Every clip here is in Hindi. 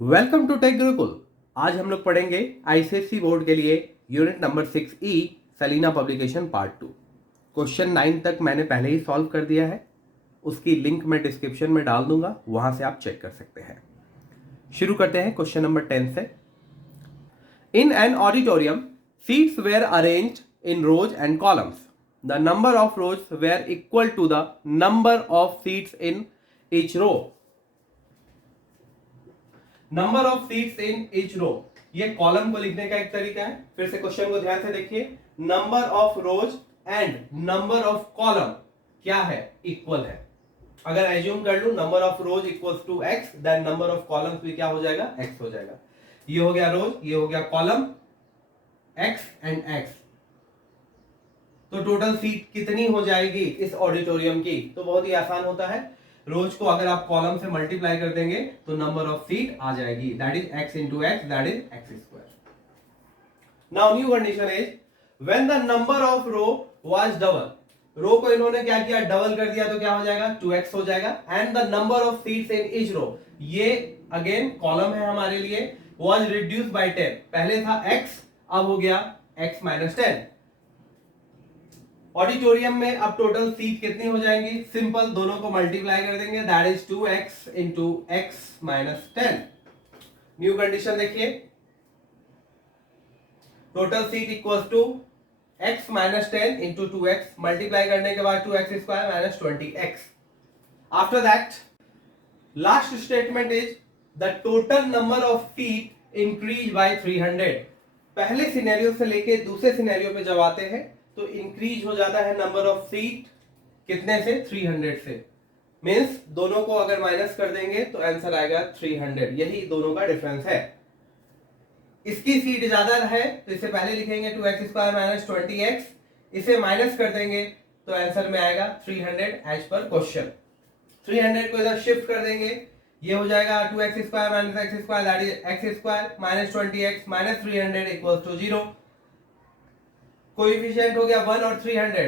Welcome to take Gurukul. आज हम लोग पढ़ेंगे आईसीएससी बोर्ड के लिए unit number 6E Selina publication part 2। Question 9 तक मैंने पहले ही सॉल्व कर दिया है, उसकी लिंक मैं डिस्क्रिप्शन में डाल दूंगा, वहां से आप चेक कर सकते हैं। शुरू करते हैं क्वेश्चन नंबर 10 से। In an auditorium seats were arranged in rows and columns. The number of rows were equal to the number of seats in each row. Number of seats in each row, ये कॉलम को लिखने का एक तरीका है। फिर से क्वेश्चन को ध्यान से देखिए। Number of rows and number of column क्या है? इक्वल है। अगर एज्यूम कर लूं number of rows equals to X, then number of columns भी क्या हो जाएगा? एक्स हो जाएगा। ये हो गया रोज, ये हो गया कॉलम, एक्स एंड एक्स। तो टोटल सीट कितनी हो जाएगी इस ऑडिटोरियम की? तो बहुत ही आसान होता है। रोज को अगर आप कॉलम से मल्टीप्लाई कर देंगे तो नंबर ऑफ सीट आ जाएगी, that is x into x, that is x square. Now new condition is when the number of row was double. Row को इन्होंने क्या किया? डबल कर दिया, तो क्या हो जाएगा? 2x हो जाएगा। And the number of seats in each row, ये अगेन कॉलम है हमारे लिए, वाज रिड्यूस्ड बाय 10। पहले था x, अब हो गया x माइनस 10। ऑडिटोरियम में अब टोटल सीट कितनी हो जाएंगी? सिंपल, दोनों को मल्टीप्लाई कर देंगे, that is 2x into x minus 10। New condition देखिए, total seat equals to x minus 10 into 2x, multiply करने के बाद 2x square minus 20x। After that last statement is the total number of seat increase by 300। पहले सिनेरियो से लेके दूसरे सिनेरियो पे जब आते हैं तो इंक्रीज हो जाता है नंबर ऑफ सीट, कितने से? 300 से। मींस दोनों को अगर माइनस कर देंगे तो आंसर आएगा 300। यही दोनों का डिफरेंस है। इसकी सीट ज्यादा है तो इसे पहले लिखेंगे 2x स्क्वायर माइनस 20x, इसे माइनस कर देंगे तो आंसर में आएगा 300 एज पर क्वेश्चन। 300 को इधर शिफ्ट कर देंगे, ये हो जाएगा 2x square minus x square, that is x square minus 20x minus 300 equals to 0। Coefficient हो गया 1 और 300,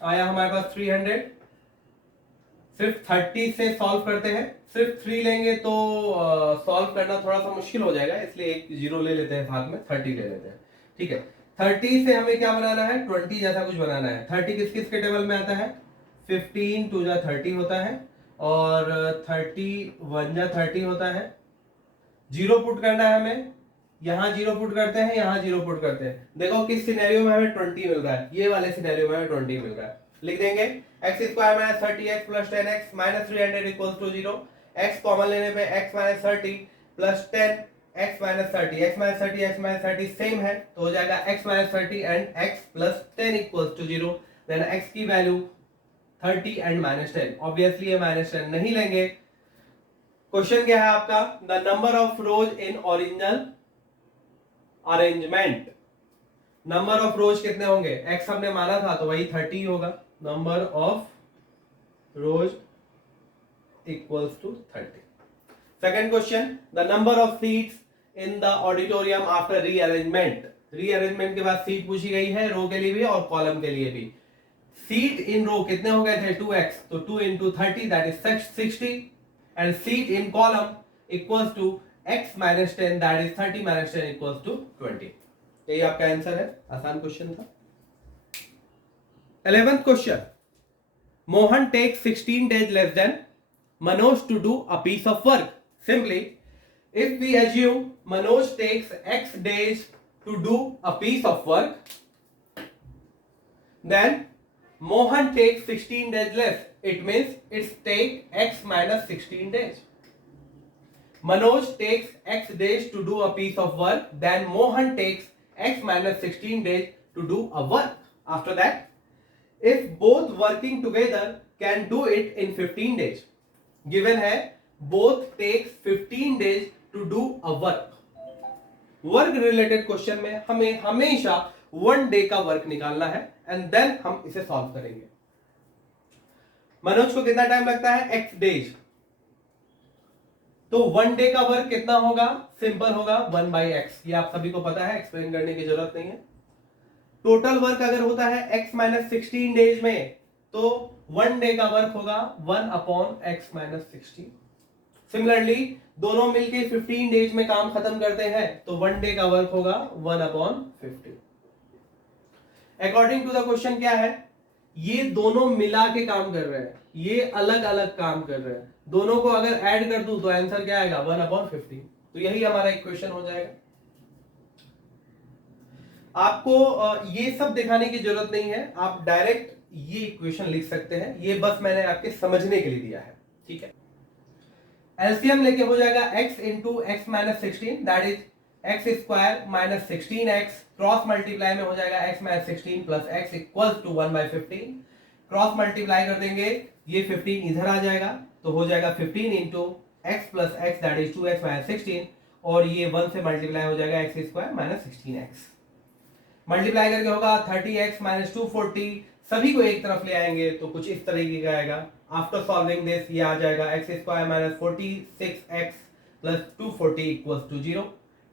आया हमारे पास 300। सिर्फ 30 से सॉल्व करते हैं, सिर्फ 3 लेंगे तो सॉल्व करना थोड़ा सा मुश्किल हो जाएगा, इसलिए एक 0 ले लेते हैं साथ में, 30 ले लेते हैं। ठीक है, 30 से हमें क्या बनाना है? 20 जैसा कुछ बनाना है। 30 किस किस के टेबल में आता है? 15 2 जा 30 होता है, और 30 1 जा 30 होता है। 0 पुट करना है हमें, यहां 0 पुट करते हैं, यहां 0 पुट करते हैं। देखो किस सिनेरियो में हमें 20 मिल रहा है, ये वाले सिनेरियो में हमें 20 मिल रहा है। लिख देंगे x square minus 30x plus 10x minus 300 equals to 0। X common लेने पे x minus 30 plus 10 x minus 30, x minus 30 x minus 30 same है, तो हो जाएगा x minus 30 and x plus 10 equals to 0। Then x की वैल्यू 30 एंड माइनस 10, ऑब्वियसली ये माइनस 10 नहीं लेंगे। क्वेश्चन क्या है आपका? The number of rose in original arrangement. Number of रोज कितने होंगे? x हमने माना था तो वही 30 होगा। Number of rows equals to 30। Second question, the number of seats in the auditorium after rearrangement. Rearrangement के बाद सीट पूछी गई है, रो के लिए भी और कॉलम के लिए भी। सीट इन रो कितने हो गए थे? 2x, तो 2 into 30 that is 60, and seat in column equals to x minus 10 that is 30 minus 10 equals to 20। यही आपका आंसर है, आसान क्वेश्चन था। 11th क्वेश्चन, मोहन takes 16 days less than Manoj to do a piece of work. Simply, if we assume Manoj takes x days to do a piece of work, then Mohan takes 16 days less. It means it's take x minus 16 days. Manoj takes x days to do a piece of work, then Mohan takes x minus 16 days to do a work. After that, if both working together can do it in 15 days. Given है both takes 15 days to do a work. Work related question में हमें हमेशा 1 डे का वर्क निकालना है एंड देन हम इसे सॉल्व करेंगे। मनोज को कितना टाइम लगता है? x डेज, तो 1 डे का वर्क कितना होगा? सिंपल होगा 1 by x, ये आप सभी को पता है, एक्सप्लेन करने की जरूरत नहीं है। टोटल वर्क अगर होता है x माइनस 16 डेज में, तो 1 डे का वर्क होगा 1 अपॉन x माइनस 16। सिमिलरली दोनों मिलके 15 डेज में काम खत्म करते हैं तो 1 डे का वर्क होगा 1/50। अकॉर्डिंग टू द क्वेश्चन क्या है, ये दोनों मिला के काम कर रहे हैं, ये अलग अलग काम कर रहे हैं, दोनों को अगर ऐड कर दूं तो आंसर क्या आएगा 1/50। तो यही हमारा इक्वेशन हो जाएगा। आपको ये सब दिखाने की जरूरत नहीं है, आप डायरेक्ट ये इक्वेशन लिख सकते हैं, ये बस मैंने आपके समझने के लिए दिया है, ठीक है। एलसीएम लेके हो जाएगा x into x minus 16 that is x square minus 16x, cross multiply में हो जाएगा x minus 16 plus x equal to 1/15। Cross multiply कर देंगे, ये 15 इधर आ जाएगा तो हो जाएगा 15 into x plus x that is 2x minus 16, और ये 1 से मल्टीप्लाई हो जाएगा x square minus 16x। Multiply करके होगा 30x माइनस 240, सभी को एक तरफ ले आएंगे तो कुछ इस तरीके का आएगा। आफ्टर सॉल्विंग दिस ये आ जाएगा x square minus 46x plus 240 equals to 0।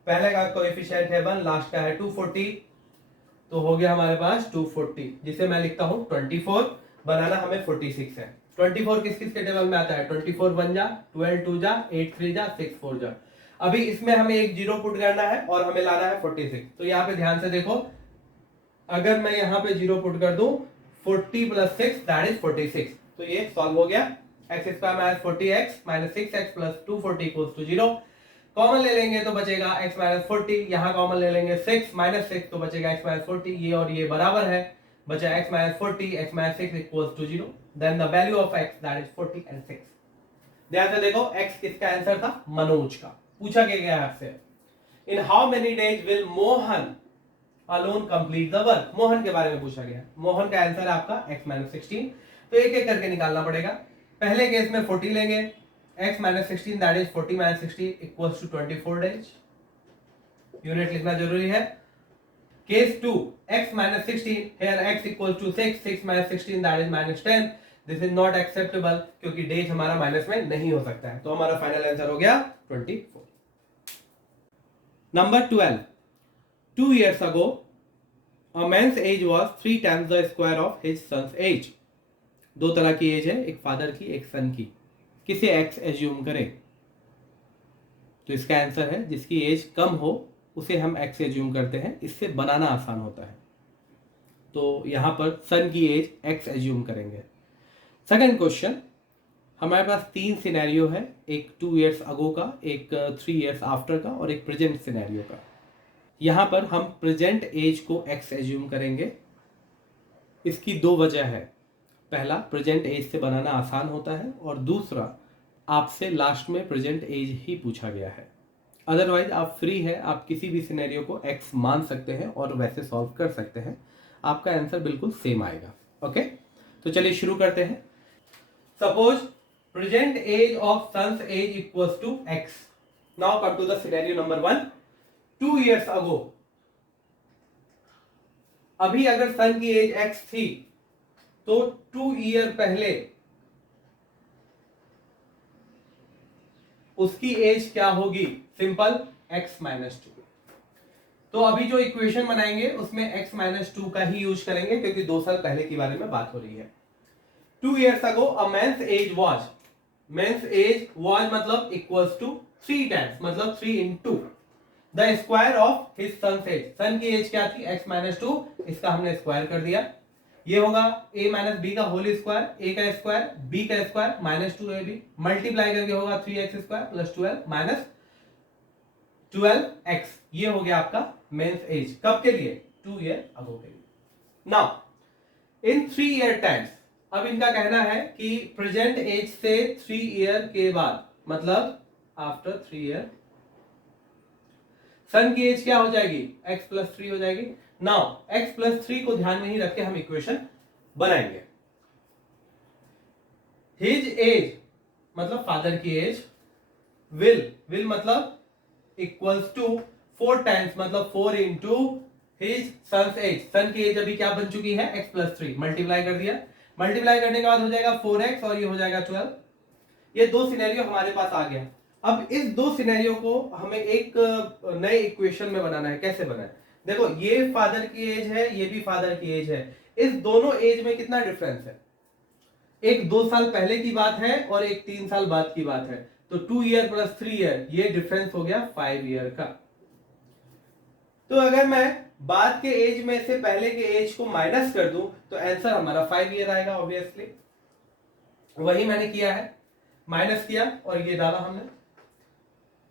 पहले का कोएफिशिएंट है 1, लास्ट का है 240, तो हो गया हमारे पास 240, जिसे मैं लिखता हूं 24, बनाना हमें 46 है। 24 किस किस के टेबल में आता है, 24 1 जा, 12 2 जा, 8 3 जा, 6 4 जा। अभी इसमें हमें एक जीरो पुट करना है और हमें लाना है 46। तो यहाँ पे ध्यान से देखो, अगर मैं यहाँ पे जीरो पुट कर दूं 40 प्लस 6 दैट इज 46, तो ये सॉल्व हो गया। X square minus 40x minus 6x plus 240 equals to 0। Common ले लेंगे तो बचेगा x माइनस 40, यहाँ कॉमन ले लेंगे 6 माइनस 6 तो बचेगा x माइनस 40, ये और ये बराबर है, बचा x minus 40, x minus 6 equals to 0, then the value of x that is 40 and 6। ध्यान से देखो, x किसका आंसर था, मनोज का। पूछा गया है आपसे, in how many days will Mohan alone complete the work. Mohan के बारे में पूछा गया, मोहन का आंसर है आपका x माइनस 16, तो एक एक करके निकालना पड़ेगा। पहले केस में 40 लेंगे, x minus 16 that is 40 minus 60 equals to 24 days, unit लिखना जरूरी है। Case 2 x minus 16, here x equals to 6, 6 minus 16 that is minus 10, this is not acceptable क्योंकि डेज हमारा माइनस में नहीं हो सकता है, तो हमारा फाइनल आंसर हो गया 24। Number 12, 2 years ago a man's age was 3 times the square of his son's age। दो तरह की एज है, एक फादर की एक सन की, किसे x एज्यूम करें, तो इसका आंसर है जिसकी एज कम हो उसे हम x एज्यूम करते हैं, इससे बनाना आसान होता है। तो यहां पर सन की एज x एज्यूम करेंगे। सेकंड क्वेश्चन, हमारे पास 3 सिनेरियो है, एक 2 years अगो का, एक 3 years आफ्टर का और एक प्रेजेंट सिनेरियो का। यहां पर हम प्रेजेंट एज को x एज्यूम करेंगे। इसकी दो वजह है, पहला प्रेजेंट एज से बनाना आसान होता है और दूसरा आपसे लास्ट में प्रेजेंट एज ही पूछा गया है। अदरवाइज आप फ्री है, आप किसी भी सिनेरियो को x मान सकते हैं और वैसे सॉल्व कर सकते हैं, आपका आंसर बिल्कुल सेम आएगा। ओके, तो चलिए शुरू करते हैं। Suppose present age of sons age equals to x। Now come to the scenario number 1, 2 years ago. अभी अगर सन की एज x थी तो 2 year पहले उसकी एज क्या होगी, सिंपल x माइनस 2। तो अभी जो इक्वेशन बनाएंगे उसमें x माइनस 2 का ही यूज करेंगे क्योंकि 2 साल पहले के बारे में बात हो रही है। 2 years ago a man's age was, man's age was मतलब इक्वल्स टू 3 टाइम्स, मतलब 3 into the square of his son's age. Son की एज क्या थी, x माइनस 2, इसका हमने स्क्वायर कर दिया, ये होगा a माइनस बी का होल स्क्वायर, a का स्क्वायर b का स्क्वायर माइनस 2ab, मल्टीप्लाई करके होगा 3x square plus 12 minus 12x। ये हो गया आपका मेंस एज, कब के लिए, 2 year अगो के लिए। नाउ इन 3 year टाइम्स, अब इनका कहना है कि प्रेजेंट एज से 3 year के बाद, मतलब आफ्टर 3 year सन की एज क्या हो जाएगी, x प्लस 3 हो जाएगी। नाउ x प्लस 3 को ध्यान में ही रख के हम इक्वेशन बनाएंगे। हिज एज मतलब फादर की एज, विल मतलब इक्वल्स टू 4 टाइम्स, मतलब 4 into his son's age. Son की एज अभी क्या बन चुकी है, x प्लस 3, मल्टीप्लाई कर दिया, मल्टीप्लाई करने के बाद हो जाएगा 4x और ये हो जाएगा 12। ये दो सिनेरियो हमारे पास आ गया। अब इस दो सिनेरियो को हमें एक नए इक्वेशन में बनाना है। कैसे बनाए, देखो ये फादर की एज है, ये भी फादर की एज है, इस दोनों एज में कितना डिफरेंस है, एक 2 साल पहले की बात है और एक 3 साल बाद की बात है। तो 2 ईयर प्लस 3 ईयर, ये डिफरेंस हो गया 5 ईयर का। तो अगर मैं बाद के एज में से पहले के एज को माइनस कर दूं तो आंसर हमारा 5 ईयर आएगा ऑब्वियसली। वही मैंने किया है, माइनस किया और ये डाला हमने।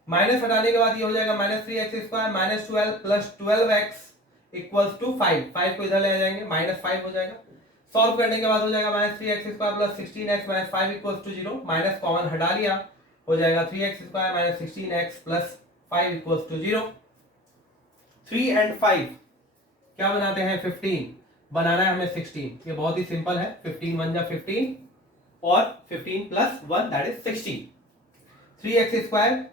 माइनस हटाने के बाद ये हो जाएगा minus 3x² minus 12 plus 12x equals to 5। 5 को इधर ले जाएंगे, माइनस 5 हो जाएगा। सॉल्व करने के बाद हो जाएगा minus 3x² plus 16x minus 5 equals to 0। Minus common हटा लिया, हो जाएगा 3x² minus 16x plus 5 equals to 0। 3 and 5 क्या बनाते हैं? 15 बनाना है हमें 16। ये बहुत ही सिंपल है, 15 1 जा 15 और 15 plus 1 that is 16। 3x²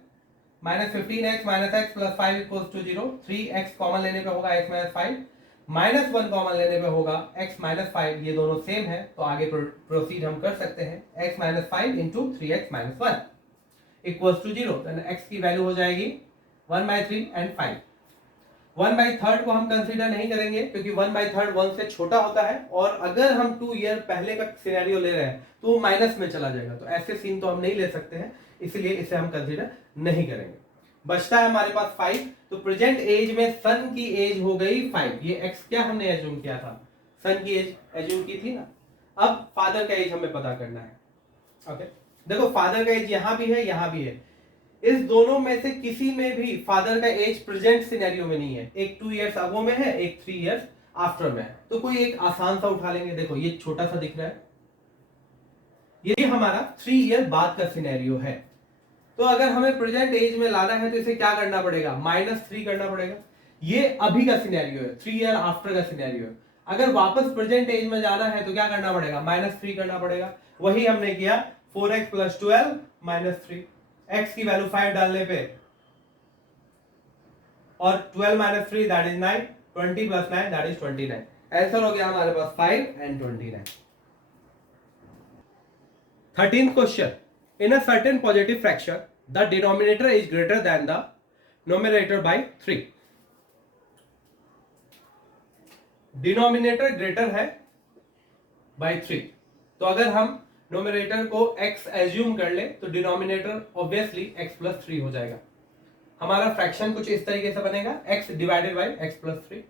minus 15x minus x plus 5 equals to 0। 3x common लेने पे होगा x माइनस 5, माइनस 1 कॉमन लेने पे होगा x माइनस 5। ये दोनों सेम है तो आगे प्रोसीड हम कर सकते हैं। x minus 5 into 3x minus 1 equals to 0। x की वैल्यू हो जाएगी 1/3 एंड 5। 1/3 को हम कंसीडर नहीं करेंगे क्योंकि 1/3 1 से छोटा होता है, और अगर हम 2 ईयर पहले का सिनेरियो ले रहे हैं तो वो माइनस में चला जाएगा, तो ऐसे सीन तो हम नहीं ले सकते हैं, इसलिए इसे हम कंसीडर नहीं करेंगे। बचता है हमारे पास 5। तो प्रेजेंट एज में सन की एज हो गई 5। ये x क्या हमने एज्यूम किया था? सन की एज एज्यूम की थी ना। अब फादर का एज हमें पता करना है। ओके, देखो फादर का एज यहां भी है, यहां भी है। इस दोनों में से किसी में भी फादर का एज प्रेजेंट सिनेरियो में नहीं है। एक 2 इयर्स अगो में है, एक 3 इयर्स आफ्टर में है। तो कोई एक आसान सा उठा लेंगे। देखो ये छोटा सा दिख रहा है, ये हमारा 3 ईयर बाद का सिनेरियो है। तो अगर हमें प्रेजेंट एज में लाना है तो इसे क्या करना पड़ेगा? -3 करना पड़ेगा। ये अभी का सिनेरियो है, 3 ईयर आफ्टर का सिनेरियो है। अगर वापस प्रेजेंट एज में जाना है तो क्या करना पड़ेगा? -3 करना पड़ेगा। वही हमने किया, 4x प्लस 12 माइनस 3। x की वैल्यू 5 डालने पे और 12 minus 3 that is 9, 20 plus 9 that is 29। Answer हो गया हमारे पास 5 and 29। 13th question, in a certain positive fraction the denominator is greater than the numerator by 3। Denominator greater है by 3। तो अगर हम नोमिनेटर को x एज्यूम कर ले तो डिनोमिनेटर ऑब्वियसली x प्लस 3 हो जाएगा। हमारा फ्रैक्शन कुछ इस तरीके से बनेगा, x divided by x plus 3।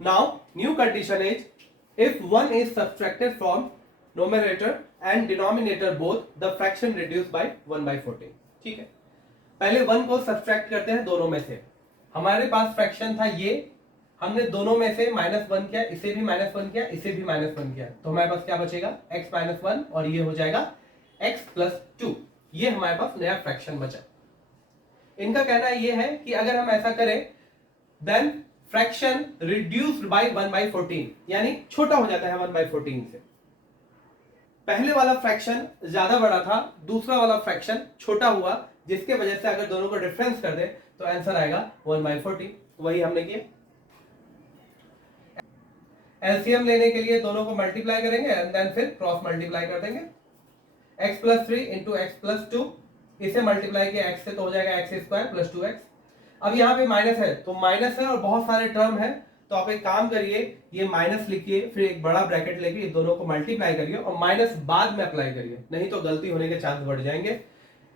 Now new condition is, if 1 is subtracted from numerator and denominator both, the fraction reduced by 1/14। ठीक है, पहले 1 को सब्ट्रैक्ट करते हैं दोनों में से। हमारे पास फ्रैक्शन था ये, हमने दोनों में से -1 किया, इसे भी -1 किया, इसे भी -1 किया, तो हमारे पास क्या बचेगा? x माइनस 1 और ये हो जाएगा x प्लस 2। ये हमारे पास नया फ्रैक्शन बचा। इनका कहना ये है कि अगर हम ऐसा करें देन फ्रैक्शन रिड्यूस्ड बाय 1/14, यानी छोटा हो जाता है 1/14 से। पहले वाला फ्रैक्शन ज्यादा बड़ा था, दूसरा वाला फ्रैक्शन छोटा हुआ, जिसके वजह से अगर दोनों को डिफरेंस कर दे तो आंसर आएगा 1/14। वही हमने किया। एलसीएम लेने के लिए दोनों को मल्टीप्लाई करेंगे एंड देन फिर क्रॉस मल्टीप्लाई कर देंगे। x plus 3 into x plus 2, इसे मल्टीप्लाई किया x से तो हो जाएगा x² प्लस 2x। अब यहाँ पे माइनस है तो माइनस है और बहुत सारे टर्म है, तो आप एक काम करिए, ये माइनस लिखिए, फिर एक बड़ा ब्रैकेट लेके दोनों को मल्टीप्लाई करिए और माइनस बाद में अप्लाई करिए, नहीं तो गलती होने के चांस बढ़ जाएंगे।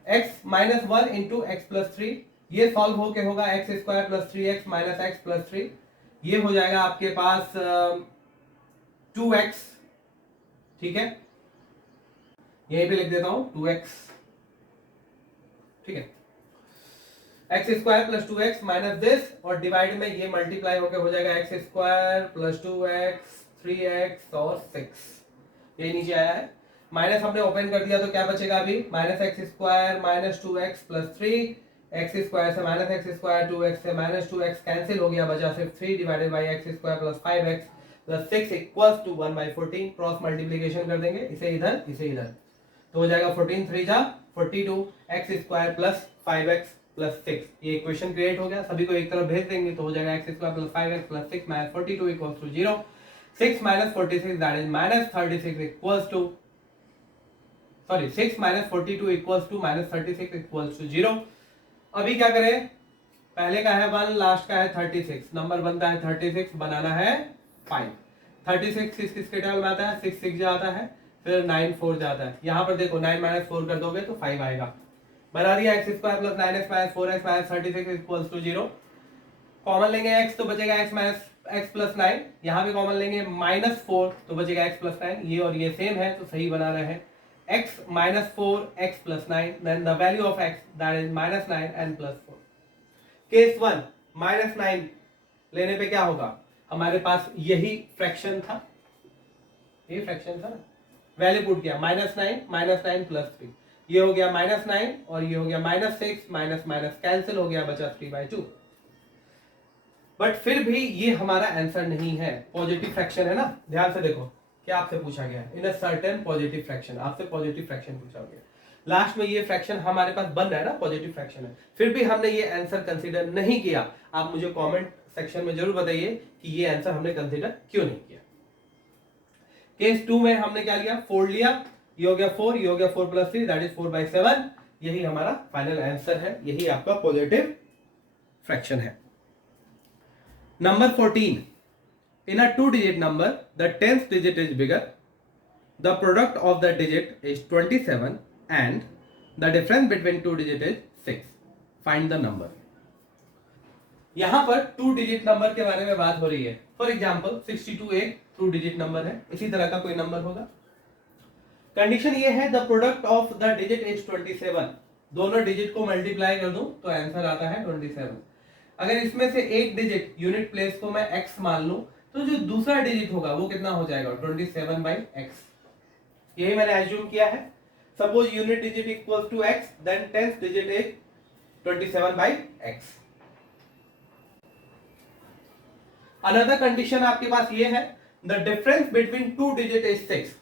x minus 1 into x plus 3, ये सॉल्व होके होगा x² plus 3x minus x plus 3। ये हो जाएगा आपके पास 2x। ठीक है, यहीं पे लिख देता हूं 2x। ठीक है, x² plus 2x minus this और डिवाइड में ये मल्टीप्लाई होकर हो जाएगा x² प्लस 2x 3x और 6। ये नीचे आया है, माइनस हमने ओपन कर दिया तो क्या बचेगा अभी? -x² minus 2x plus 3, x² से माइनस x², 2x से माइनस 2x कैंसिल हो गया, बचा सिर्फ 3 divided by x² plus 5x plus 6 equals to 1/14। Cross multiplication कर देंगे, इसे इधर इसे इधर, तो हो जाएगा 14 3 जा 42, x² प्लस 5x प्लस 6। ये इक्वेशन क्रिएट हो गया, सभी को एक तरफ भेज देंगे तो हो जाएगा x² plus 5x plus 6 minus 42 equals to 0। 6 minus 46 that is minus 36 equals to, sorry 6 minus 42 equals to minus 36 equals to 0। अभी क्या करें? पहले का है 1, लास्ट का है 36, नंबर बनता है 36, बनाना है 5। 36 किस किस के टेबल में आता है? 6 6 जा आता है, फिर 9 4 जाता है, यहाँ पर देखो 9 माइनस 4 कर दोगे तो 5 आएगा। बना दिया x square plus 9x minus 4x minus 36 equals to 0। Common लेंगे x तो बचेगा x माइनस x प्लस 9, यहाँ पे कॉमन लेंगे माइनस 4 तो बचेगा x प्लस 9, ये और ये सेम है तो सही बना रहे हैं। x minus 4 x plus 9, then the value of x that is minus 9 and plus 4। Case 1 minus 9 लेने पे क्या होगा, हमारे पास यही फ्रैक्शन था, ये फ्रैक्शन था ना, वैल्यू पुट किया माइनस 9 प्लस 3, ये हो गया माइनस 9 और ये हो गया माइनस 6, माइनस माइनस कैंसिल हो गया, बचा 3/2। बट फिर भी ये हमारा आंसर नहीं है, पॉजिटिव फ्रैक्शन है ना, ध्यान से देखो क्या आपसे पूछा गया है, इन अ सर्टेन पॉजिटिव फ्रैक्शन, आपसे पॉजिटिव फ्रैक्शन पूछा गया, लास्ट में ये फ्रैक्शन हमारे पास बन रहा है ना, पॉजिटिव फ्रैक्शन है, फिर भी हमने ये आंसर कंसीडर नहीं किया। आप मुझे कमेंट सेक्शन में जरूर बताइए कि ये आंसर हमने कंसीडर क्यों नहीं किया। केस 2 में हमने क्या लिया, 4 लिया, ये हो गया 4, ये हो गया 4 प्लस 3 दैट इज 4/7, यही हमारा फाइनल आंसर है, यही आपका पॉजिटिव फ्रैक्शन है। Number 14, in a 2-digit number the 10th digit is bigger, the product of the digit is 27 and the difference between 2 digit is 6, find the number। यहां पर 2 डिजिट नंबर के बारे में बात हो रही है। फॉर एग्जांपल 62 एक 2 डिजिट नंबर है, इसी तरह का कोई नंबर होगा। कंडीशन ये है the product of the digit is 27, दोनों डिजिट को मल्टीप्लाई कर दूं तो आंसर आता है 27। अगर इसमें से एक डिजिट यूनिट प्लेस को मैं x मान लूं तो जो दूसरा डिजिट होगा वो कितना हो जाएगा, 27/x, यही मैंने एज्यूम किया है। Suppose unit digit equals to x, then 10th digit is 27/x। Another condition आपके पास ये है, the difference between 2 digit is 6,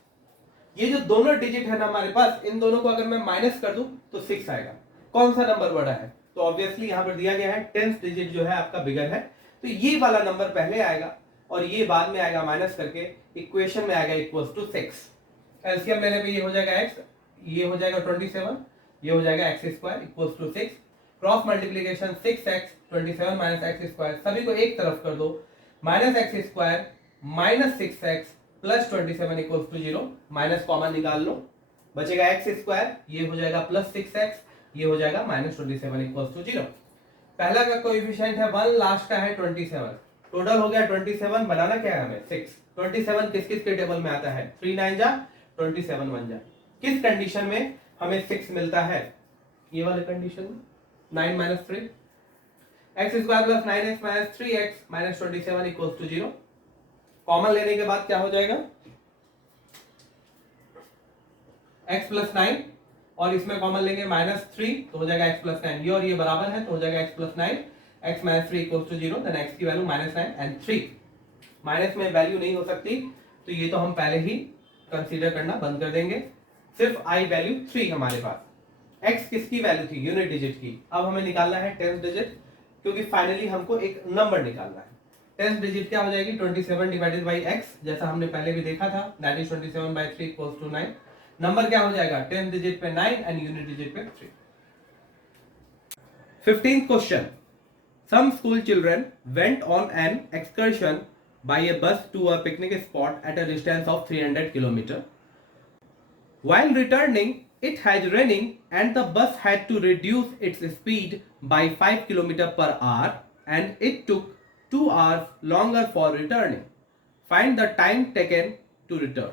ये जो दोनों डिजिट है ना हमारे पास, इन दोनों को अगर मैं माइनस कर दूं तो 6 आएगा। कौन सा नंबर बड़ा है, तो ऑब्वियसली यहां पर दिया गया है 10th डिजिट जो है आपका बिगर है, तो ये वाला नंबर पहले आएगा और ये बाद में आएगा माइनस करके, इक्वेशन में आएगा इक्वल्स टू 6। एलसीएम लेने पे ये हो जाएगा x, ये हो जाएगा 27, ये हो जाएगा x square equals to 6, cross multiplication 6x 27 minus x square, सभी को एक तरफ कर दो, minus x square minus 6x plus 27 equals to 0, minus common निकाल लो, बचेगा x स्क्वायर, ये हो जाएगा प्लस 6x, ये हो जाएगा माइनस 27 इक्वल्स टू 0। पहला का कोएफिशिएंट है 1, लास्ट का है 27, टोटल हो गया 27, बनाना क्या है हमें 6। 27 किस किस के टेबल में आता है, 3 9 जा 27 1 जा, किस कंडीशन में हमें 6 मिलता है, ये वाले कंडीशन में 9 minus 3, x square plus 9x minus 3x minus 27 equals to 0। Common लेने के बाद क्या हो जाएगा, x प्लस 9 और इसमें कॉमन लेंगे माइनस 3 तो हो जाएगा x प्लस 9, ये और ये बराबर है तो हो जाएगा x plus 9, x minus 3 equals to 0, then x की वैल्यू माइनस 9 एंड 3, माइनस में वैल्यू नहीं हो सकती तो ये तो हम पहले ही कंसीडर करना बंद कर देंगे, सिर्फ i वैल्यू 3 हमारे पास। x किसकी वैल्यू थी, यूनिट डिजिट की, अब हमें निकालना है 10th डिजिट, क्योंकि फाइनली हमको एक नंबर निकालना है। 10th डिजिट क्या हो जाएगी, 27 डिवाइडेड बाई x, जैसा हमने पहले भी देखा था, that is 27/3 equals to 9। Number क्या हो जाएगा, 10th डिजिट पे 9 एंड यूनिट डिजिट पे 3। 15th question, some school children went on an excursion by a bus to a picnic spot at a distance of 300 km. While returning, it had raining and the bus had to reduce its speed by 5 km per hour and it took 2 hours longer for returning. Find the time taken to return.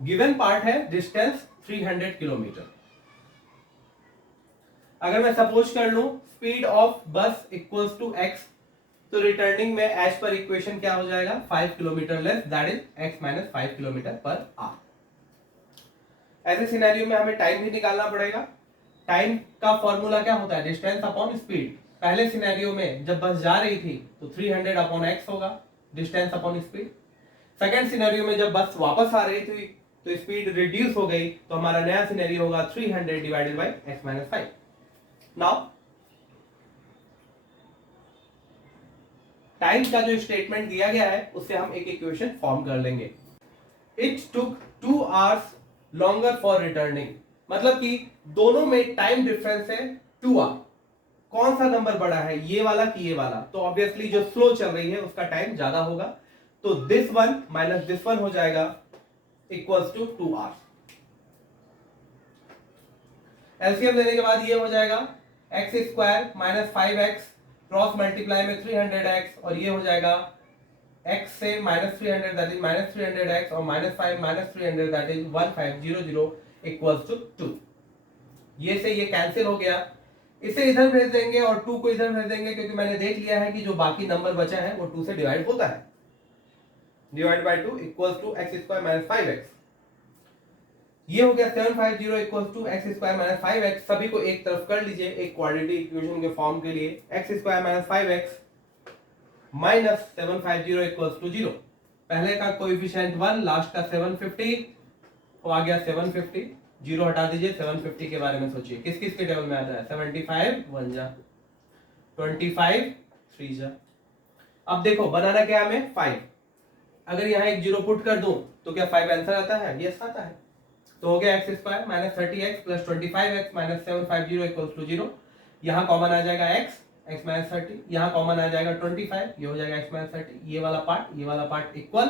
Given part है डिस्टेंस 300 किलोमीटर। अगर मैं सपोज कर लूं स्पीड ऑफ बस इक्वल्स टू x, तो रिटर्निंग में एज पर इक्वेशन क्या हो जाएगा, 5 kilometre less, that is x minus 5 kilometre per our. ऐसे सिनेरियो में हमें टाइम भी निकालना पड़ेगा। टाइम का फॉर्मूला क्या होता है, डिस्टेंस अपॉन स्पीड। पहले सिनेरियो में जब बस जा रही थी तो 300 अपॉन x होगा, distance upon speed. Second scenario में जब बस वापस आ रही थी तो स्पीड रिड्यूस हो गई, तो हमारा नया सिनेरियो होगा 300 divided by x minus 5। Now time का जो स्टेटमेंट दिया गया है उससे हम एक इक्वेशन फॉर्म कर लेंगे। It took 2 hours longer for returning, मतलब कि दोनों में टाइम डिफरेंस है 2 आवर। कौन सा नंबर बड़ा है, ये वाला कि ये वाला, तो ऑब्वियसली जो स्लो चल रही है उसका टाइम ज्यादा होगा, तो this one minus this one हो जाएगा इक्वल्स टू 2 आवर्स। एलसीएम लेने के बाद ये हो जाएगा x square minus 5x cross multiply में 300x, और ये हो जाएगा x से minus 300 that is minus 300x, और minus 5 minus 300 that is 1500 equals to 2। ये से ये कैंसिल हो गया, इसे इधर भेज देंगे और 2 को इधर भेज देंगे, क्योंकि मैंने देख लिया है कि जो बाकी नंबर बचा है वो 2 से डिवाइड होता है। Divide by 2 equals to x square minus 5x। ये हो गया 750 equals to x square minus 5x। सभी को एक तरफ कर लीजिए एक क्वाड्रेटिक इक्वेशन के फॉर्म के लिए। X square minus 5x minus 750 equals to 0। पहले का कोएफिशिएंट 1, लास्ट का 750, तो आ गया 750। 0 हटा दीजिए, 750 के बारे में सोचिए किस किस के टेबल में आता है। 75 1 जा, 25 3 जा। अब देखो बनाना क्या हमें 5। अगर यहाँ एक 0 पुट कर दूं तो क्या 5 आंसर आता है? यस आता है। तो हो गया x square minus 30x plus 25x minus 750 equals to 0। यहाँ कॉमन आ जाएगा x माइनस 30, यहाँ कॉमन आ जाएगा 25, ये हो जाएगा x माइनस 30। ये वाला पार्ट इक्वल,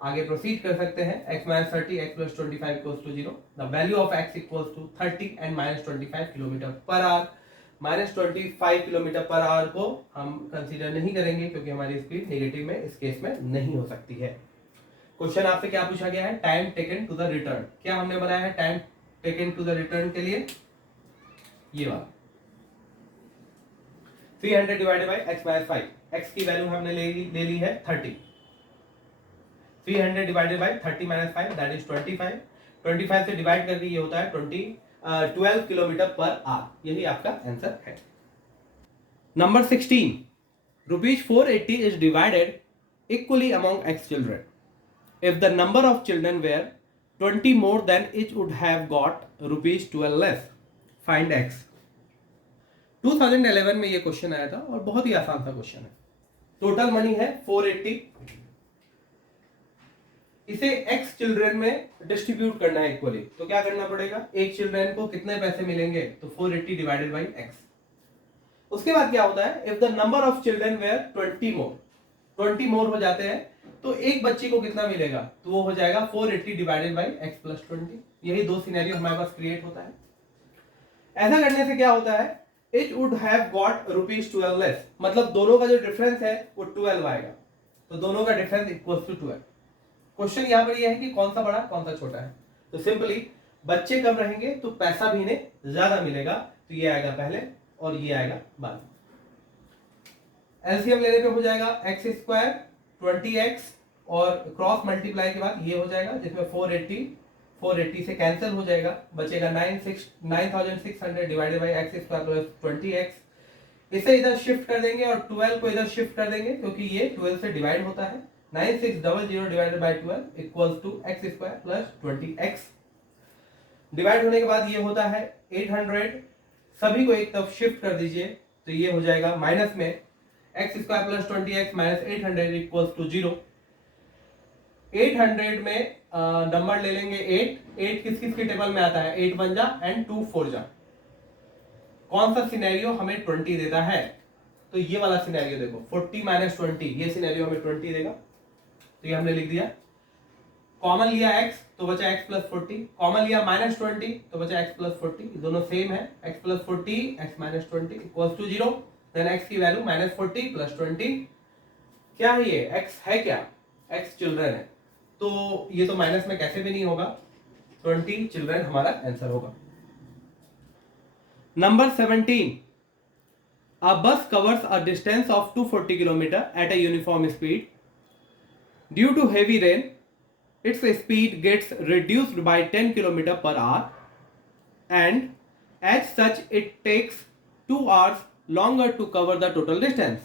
आगे प्रोसीड कर सकते हैं। x minus 30 x plus 25 equals to 0। The value of x equals to 30 and minus 25 kilometre per hour. Minus 25 kilometre per hour को हम कंसीडर नहीं करेंगे क्योंकि हमारी स्पीड नेगेटिव में इस केस में नहीं हो सकती है। क्वेश्चन आपसे क्या पूछा गया है? Time taken to the return. क्या हमने बनाया है time taken to the return के लिए? ये वाला 300 divided by x minus 5। x की वैल्यू हमने ले ली है 30। 300 divided by 30 minus 5 that is 25। 25 से डिवाइड करके ये होता है 12 किलोमीटर पर आवर। यही आपका आंसर है। Number 16, rupees 480 is divided equally among x children. If the number of children were 20 more, then each would have got rupees 12 less. Find x. 2011 में ये क्वेश्चन आया था और बहुत ही आसान सा क्वेश्चन है। टोटल मनी है 480, इसे x चिल्ड्रन में डिस्ट्रीब्यूट करना है इक्वली। तो क्या करना पड़ेगा? एक चिल्ड्रन को कितने पैसे मिलेंगे? तो 480 डिवाइडेड बाई x। उसके बाद क्या होता है? If the number of children were 20 more हो जाते हैं तो एक बच्चे को कितना मिलेगा? तो वो हो जाएगा 480 डिवाइडेड बाई x प्लस 20। यही दो सिनेरियो हमारे पास क्रिएट होता है। ऐसा करने से क्या होता है? It would have got rupees 12 less, मतलब दोनों का जो डिफरेंस है वो 12 आएगा। तो दोनों का डिफरेंस इक्वल्स टू 12। क्वेश्चन यहां पर ये है कि कौन सा बड़ा कौन सा छोटा है। तो सिंपली बच्चे कम रहेंगे तो पैसा भी इन्हें ज्यादा मिलेगा। तो ये आएगा पहले और ये आएगा बाद में। एलसीएम लेने पे हो जाएगा एक्स स्क्वायर 20x और क्रॉस मल्टीप्लाई के बाद ये हो जाएगा जिसमें 480 से कैंसिल हो जाएगा, बचेगा 9600 divided by x square plus 20x। इसे इधर शिफ्ट कर देंगे और 12 को इधर शिफ्ट कर देंगे क्योंकि ये 12 से डिवाइड होता है। 9600 divided by 12 equals to x square plus 20x। Divide होने के बाद ये होता है 800। सभी को एक तरफ शिफ्ट कर दीजिए तो ये हो जाएगा माइनस में x square plus 20x minus 800 equals to 0। 800 में नंबर ले लेंगे 8 किस किस के टेबल में आता है? 8 1 जा एंड 2 4 जा। कौन सा सिनेरियो हमें 20 देता है? तो ये वाला सिनेरियो देखो 40 माइनस 20, ये सिनेरियो हमें 20 देगा। तो ये हमने लिख दिया। कॉमन लिया x तो बचा x प्लस 40, कॉमन लिया माइनस 20 तो बचा x प्लस 40। दोनों सेम है, x plus 40 x minus 20 equals to 0। Then x की वैल्यू माइनस 40 प्लस 20। क्या है ये? x है क्या? x चिल्ड्रन है, तो ये तो माइनस में कैसे भी नहीं होगा। 20 चिल्ड्रन हमारा आंसर होगा। Number 17, a bus covers a distance of 240 km at a uniform speed. Due to heavy rain, its speed gets reduced by 10 km per hour, and as such it takes 2 hours longer to cover the total distance.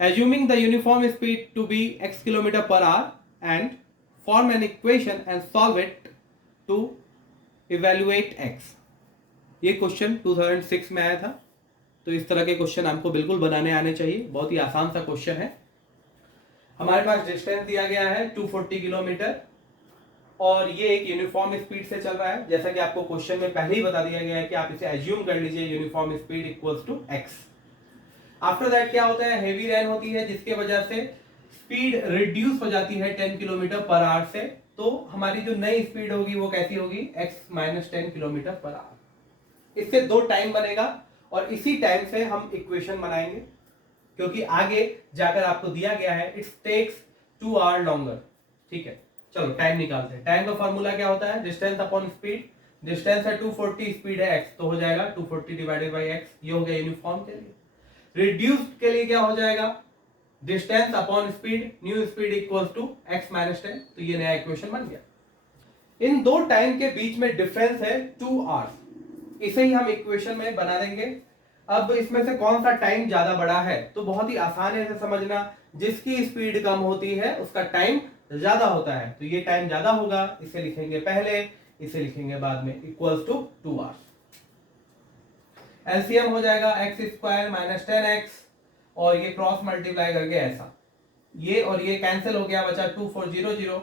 Assuming the uniform speed to be x km per hour, and form an equation and solve it to evaluate x. ये क्वेश्चन 2006 में आया था। तो इस तरह के क्वेश्चन आपको बिल्कुल बनाने आने चाहिए, बहुत ही आसान सा क्वेश्चन है। हमारे पास डिस्टेंस दिया गया है 240 किलोमीटर और ये एक यूनिफॉर्म स्पीड से चल रहा है। जैसा कि आपको क्वेश्चन में पहले ही बता दिया गया है कि आप इसे एज्यूम कर लीजिए uniform speed equals to x। After that क्या होता है? हेवी रेन होती है जिसके वजह से स्पीड रिड्यूस हो जाती है 10 किलोमीटर पर आवर से। तो हमारी जो नई स्पीड होगी वो कैसी होगी, x minus 10 kilometre per our. इससे दो टाइम बनेगा और इसी टाइम से हम इक्वेशन बनाएंगे, क्योंकि आगे जाकर आपको दिया गया है इट्स टेक्स 2 आवर लॉन्गर। ठीक है, चलो टाइम निकालते हैं। टाइम का फॉर्मूला क्या होता है, डिस्टेंस अपॉन स्पीड। डिस्टेंस है 240, स्पीड है x, तो हो जाएगा 240 डिवाइडेड बाई x। ये हो गया यूनिफॉर्म के लिए। रिड्यूस्ड के लिए क्या हो जाएगा, distance upon speed, new speed equals to x minus 10। तो ये नया इक्वेशन बन गया। इन दो टाइम के बीच में डिफरेंस है 2 आवर्स, इसे ही हम इक्वेशन में बना देंगे। अब इसमें से कौन सा टाइम ज्यादा बड़ा है, तो बहुत ही आसान है इसे समझना। जिसकी स्पीड कम होती है उसका टाइम ज्यादा होता है, तो ये टाइम ज्यादा होगा, इसे लिखेंगे पहले, इसे लिखेंगे बाद में, इक्वल्स टू 2 आवर्स। एलसीएम हो जाएगा एक्स स्क्वायर माइनस 10x और ये क्रॉस मल्टीप्लाई करके ऐसा, ये और ये कैंसिल हो गया, बचा 2400।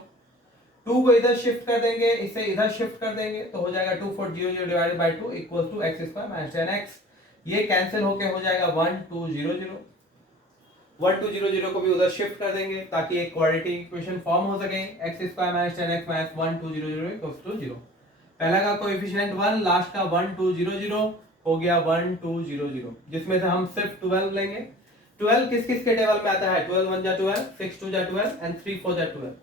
2 को इधर शिफ्ट कर देंगे, इसे इधर शिफ्ट कर देंगे, तो हो जाएगा 2400 divided by 2 equal to x square minus 10x। ये कैंसिल होके हो जाएगा 1200। 1200 को भी उधर शिफ्ट कर देंगे ताकि एक क्वाड्रेटिक इक्वेशन फॉर्म हो सके, x square minus 10x minus 1200 equals to 0। पहला का कोएफिशिएंट 1, लास्ट का 1200 हो गया 1200, जिसमें से हम सिर्फ 12 लेंगे। 12 किस किस के टेबल में आता है, 12 1 जा 12, 6 2 जा 12 एंड 3 4 जा 12।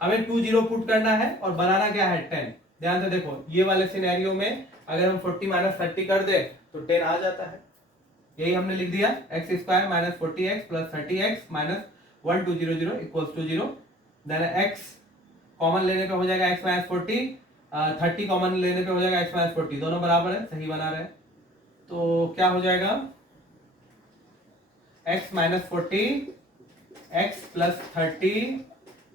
हमें 20 पुट करना है और बनाना क्या है 10। ध्यान से देखो, ये वाले सिनेरियो में अगर हम 40 माइनस 30 कर दे तो 10 आ जाता है। यही हमने लिख दिया, x square minus 40x plus 30x minus 1200 equals to 0। Then x common लेने पे हो जाएगा x माइनस 40, 30 कॉमन लेने पे हो जाएगा x माइनस 40, दोनों बराबर है, सही बना रहे हैं। तो क्या हो जाएगा, x minus 40 x plus 30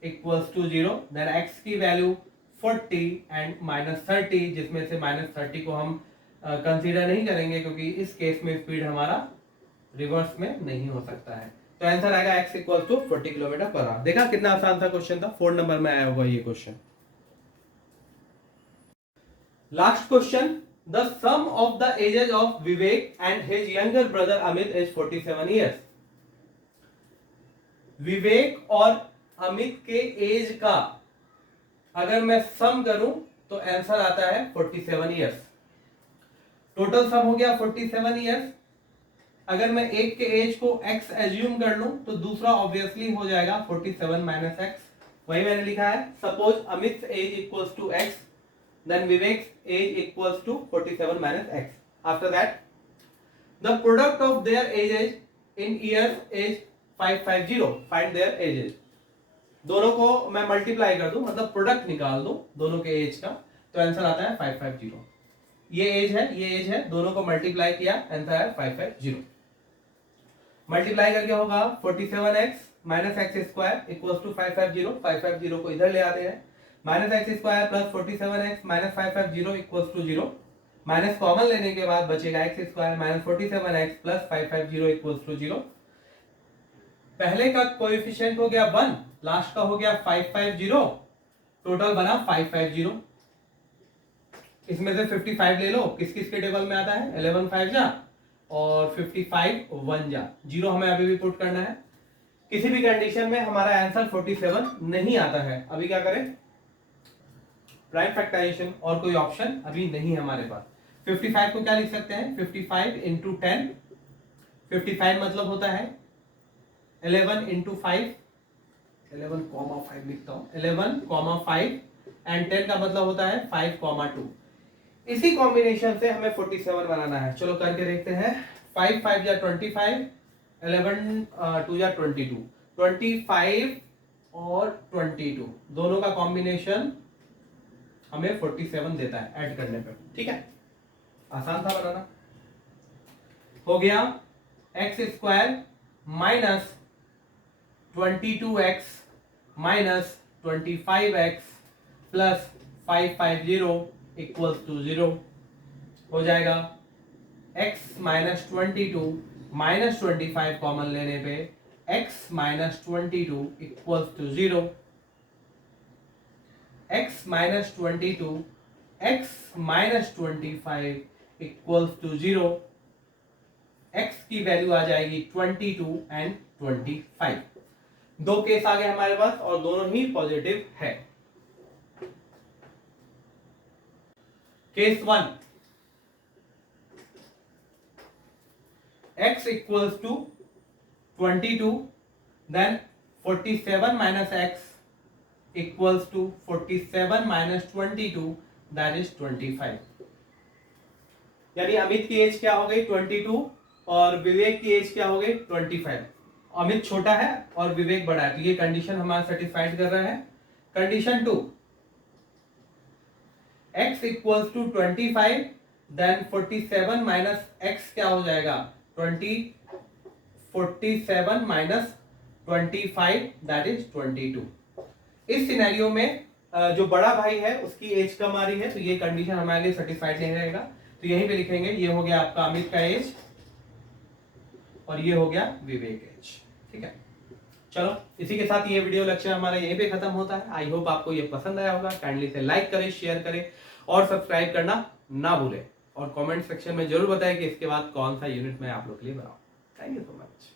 equals to 0। Then x की वैल्यू 40 एंड माइनस 30, जिसमें से माइनस 30 को हम कंसीडर नहीं करेंगे क्योंकि इस केस में स्पीड हमारा रिवर्स में नहीं हो सकता है। तो आंसर आएगा x equals to 40 kilometre per hour. देखा कितना आसान था क्वेश्चन था, 4 नंबर में आया होगा ये question. Last question, the sum of the ages of Vivek and his younger brother Amit is 47 years. Vivek और अमित के एज का अगर मैं सम करूं तो आंसर आता है 47 ईयर्स। टोटल सम हो गया 47 ईयर्स। अगर मैं एक के एज को x एज्यूम कर लूं तो दूसरा ऑब्वियसली हो जाएगा 47 माइनस x। वही मैंने लिखा है, suppose Amit age equals to x, then Vivek age equals to 47 minus x। After that the product of their ages in years is 550। Find their ages. दोनों को मैं मल्टीप्लाई कर दूं, मतलब प्रोडक्ट निकाल दूं दोनों के एज का, तो आंसर आता है 550। ये एज है, ये एज है, दोनों को मल्टीप्लाई किया, आंसर है 550। मल्टीप्लाई करके होगा 47x minus x square equals to 550। 550 को इधर ले आते हैं, minus x square plus 47x minus 550 equals to 0। Minus common लेने के बाद बचेगा x square minus 47x plus 550 equals to 0। पहले का कोएफिशिएंट हो गया 1, लास्ट का हो गया 550, टोटल बना 550। इसमें से 55 ले लो, किस किस के टेबल में आता है, 11 5 जा और 55 1 जा, 0 हमें अभी भी पुट करना है। किसी भी कंडीशन में हमारा आंसर 47 नहीं आता है। अभी क्या करें, प्राइम फैक्टराइजेशन, और कोई ऑप्शन अभी नहीं है हमारे पास। 55 को क्या लिख सकते हैं, 55 इंटू 10। 55 मतलब होता है 11 इंटू 5, 11,5 लिखता हूं, 11,5 एंड 10 का मतलब होता है 5,2। इसी कॉम्बिनेशन से हमें 47 बनाना है। चलो करके देखते हैं। 5 5 जा 25, 11 2 जा 22, 25 और 22 दोनों का कॉम्बिनेशन हमें 47 देता है ऐड करने पे। ठीक है, आसान था बनाना। हो गया x square minus 22x minus 25x plus 550 equals to 0 हो जाएगा। x माइनस 22 माइनस 25 कॉमन लेने पे x minus 22 equals to 0। x minus 22 x minus 25 equals to 0। x की वैल्यू आ जाएगी 22 एंड 25। दो केस आ गए हमारे पास और दोनों ही पॉजिटिव है। Case 1, x equals to 22, then 47 minus x equals to 47 minus 22, that is 25. यानी अमित की एज क्या हो गई 22 और विवेक की एज क्या हो गई 25. अमित छोटा है और विवेक बड़ा है, तो ये कंडीशन हमारा सेटिस्फाइड कर रहा है. Condition 2, x equals to 25, then 47 minus x क्या हो जाएगा 47 माइनस 25, दैट इज 22. इस सिनेरियो में जो बड़ा भाई है उसकी एज कम आ रही है, तो ये कंडीशन हमारे लिए सेटिस्फाइड नहीं रहेगा. तो यहीं पे लिखेंगे ये हो गया आपका अमित का एज और ये हो गया विवेक एज. ठीक है, चलो इसी के साथ ये वीडियो लेक्चर हमारा यहीं पे खत्म होता है. आई होप आपको ये पसंद आया होगा. काइंडली से लाइक करें, शेयर करें और सब्सक्राइब करना ना भूलें. और कमेंट सेक्शन में जरूर बताएं कि इसके बाद कौन सा यूनिट मैं आप लोग के लिए बनाऊं. Thank you so much.